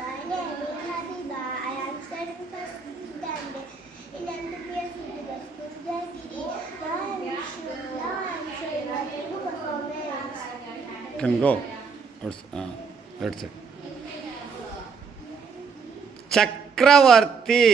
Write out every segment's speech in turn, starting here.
My name is Habiba. I am studying first standard in MBBS Syllabus Kundagiri. Now I am showing my Telugu performance. Can go. Let's say. Chakravarthi.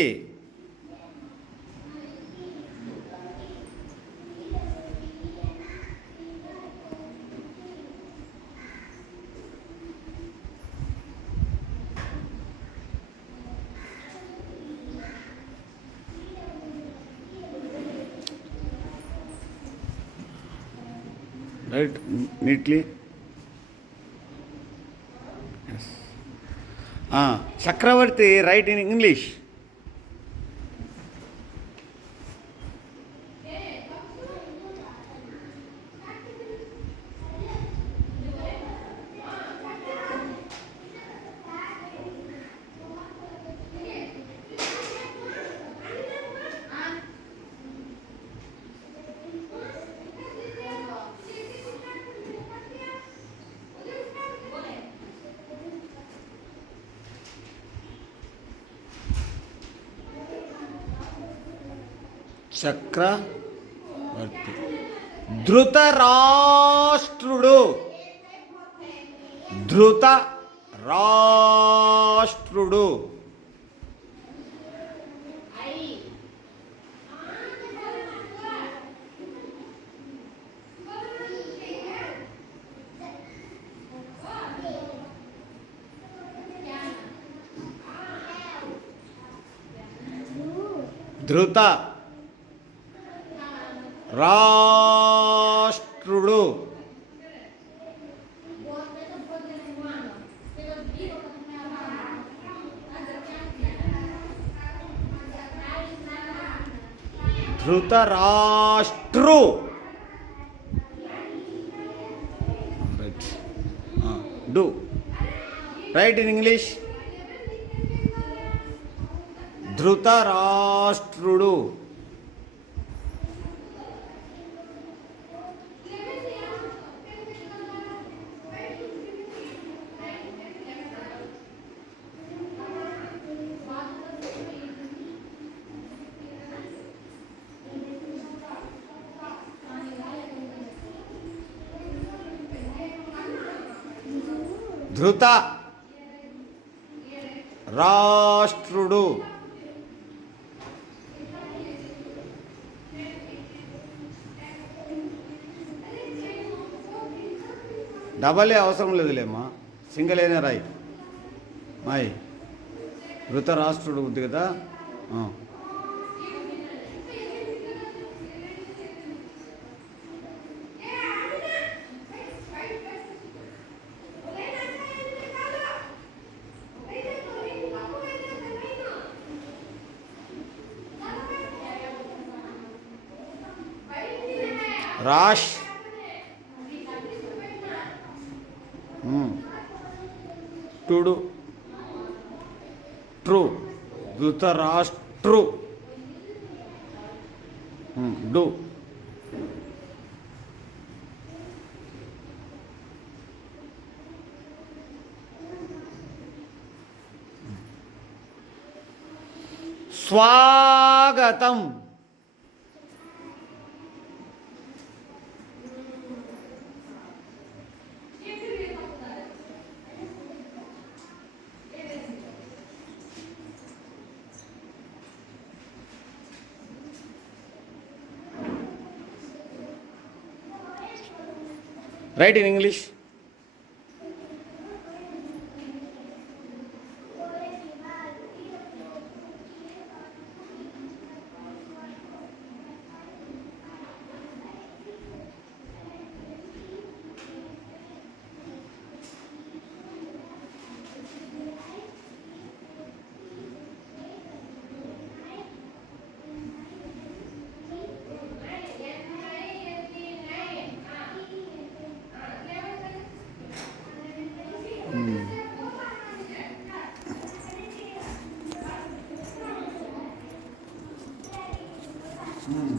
Right, neatly. Yes. Chakravarti, write in English. Chakravarthi. Dhritarashtrudu. Dhritarashtrudu. ధృత రాష్ట్రుడు. ధృతరాష్ట్రు. Right. Do. Write in English. Dhritarashtrudu. ధృత రాష్ట్రుడు. Double A అవసరం లేదులేమ్మా, single ఏనే రాయి. మాయ్ ధృతరాష్ట్రుడు ఉంది కదా. రాష్ to-do true. ధృతరాష్ట్రు. Do. స్వాగతం. Write in English.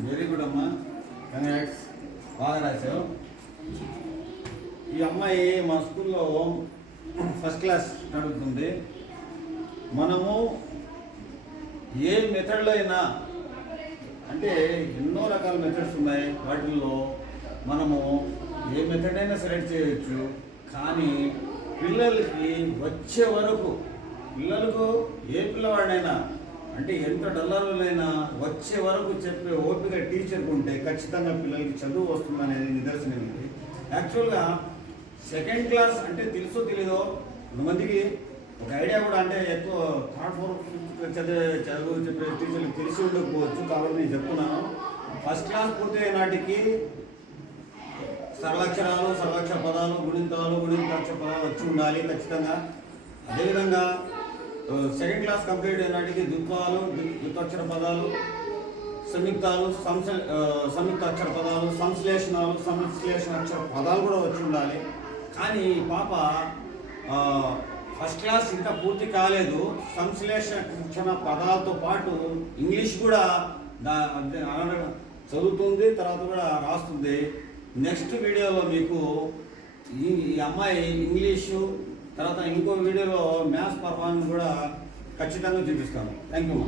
Very good అమ్మా, congrats, బాగా రాశావు. ఈ అమ్మాయి మా స్కూల్లో ఫస్ట్ క్లాస్ నడుపుతుంది. మనము ఏ మెథడ్లో అయినా, అంటే ఎన్నో రకాల మెథడ్స్ ఉన్నాయి, వాటిల్లో మనము ఏ మెథడ్ అయినా సెలెక్ట్ చేయొచ్చు. కానీ పిల్లలకి వచ్చే వరకు, పిల్లలకు ఏ పిల్లవాడైనా అంటే ఎంత డల్లర్లైనా వచ్చే వరకు చెప్పే ఓపిక టీచర్కి ఉంటే ఖచ్చితంగా పిల్లలకి చదువు వస్తుందనేది నిదర్శనం ఇది. యాక్చువల్గా సెకండ్ క్లాస్ అంటే తెలుసో తెలీదో కొంతమందికి ఒక ఐడియా కూడా, అంటే ఎక్కువ థర్డ్ ఫోర్త్ ఫిఫ్త్ చదువు చెప్పే టీచర్లకు తెలిసి ఉండకపోవచ్చు. కాబట్టి నేను చెప్తున్నాను, ఫస్ట్ క్లాస్ పూర్తయ్యే నాటికి సరళాక్షరాలు, సరళాక్షర పదాలు, గుణితాక్షర పదాలు వచ్చి ఉండాలి ఖచ్చితంగా. అదేవిధంగా సెకండ్ క్లాస్ కంప్లీట్ అయిన నాటికి ద్విత్వాక్షర పదాలు, సంయుక్తాలు, సంయుక్తాక్షర పదాలు, సంశ్లేషణాక్షర పదాలు కూడా వచ్చి ఉండాలి. కానీ ఈ పాప ఫస్ట్ క్లాస్ ఇంకా పూర్తి కాలేదు, సంశ్లేషణ పదాలతో పాటు ఇంగ్లీష్ కూడా చదువుతుంది, తర్వాత కూడా రాస్తుంది. నెక్స్ట్ వీడియోలో మీకు ఈ అమ్మాయి ఇంగ్లీషు, తర్వాత ఇంకో వీడియోలో మ్యాథ్స్ పర్ఫార్మెన్స్ కూడా ఖచ్చితంగా చూపిస్తాను. Thank you.